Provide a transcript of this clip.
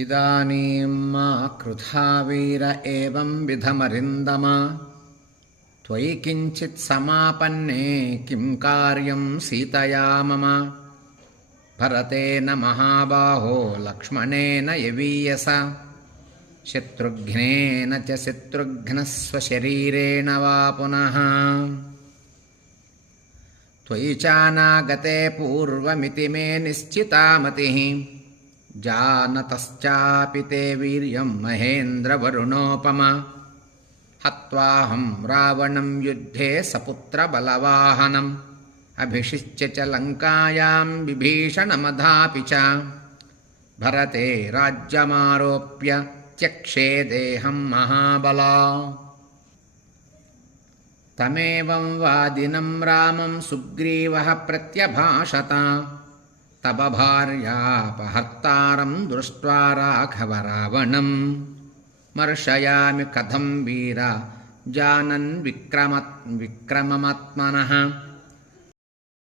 इदानीं मा कृथा वीर एवं विधमरिन्दम त्वयि किञ्चित् समापन्ने किं कार्यं सीतया मम भरतेन महाबाहो लक्ष्मणेन यवीयस शत्रुघ्नेन च शत्रुघ्नः स्वशरीरेण वा पुनः त्वयि चानागते पूर्वमिति मे निश्चिता मतिः जानतश्चापि ते वीर्यं महेन्द्रवरुणोपम हत्वाहं रावणं युद्धे सपुत्रबलवाहनम् अभिषिच्य च लङ्कायां विभीषणमधापि च भरते राज्यमारोप्य त्यक्षे देहं महाबला तमेवं वादिनं रामं सुग्रीवः प्रत्यभाषत तव भार्यापहर्तारं दृष्ट्वा राघव रावणं मर्शयामि कथं वीर जानन् विक्रममात्मनः